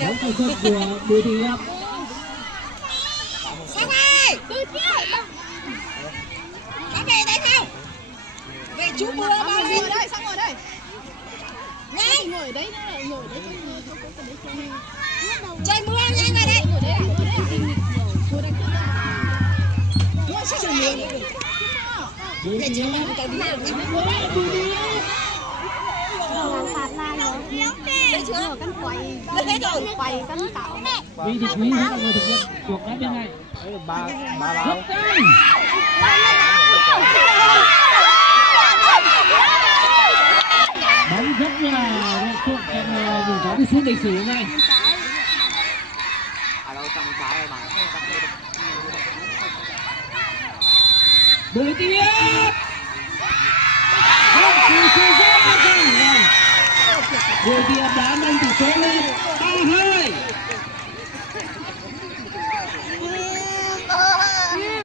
Bóng cao xuất của Bùi Thị Hiệp. Xong ơi. Có về đây không? Về chú mưa bao lên. Ngồi đây, xong ngồi đây. Nhanh. Ngồi đấy nữa, ngồi đấy Trời mưa nhanh vào đây. ngồi đây. Ngồi đây. Mưa sẽ trời mưa. Bùi Để Thị chị Hiệp. không cần đi nào. Bùi Thị Hiệp. Phạt lại rồi. Thấy chưa? Căn quay. Lên hết rồi. Quay căn tạo. Vì Thị Thúy sẽ là người thực hiện cuộc đá biên này. ba Rất căng. Bóng rất là thuộc những cái đi xuống lịch sử này. ở đâu trong trái mà Bùi Thị Hiệp. Bùi Thị Hiệp đã đánh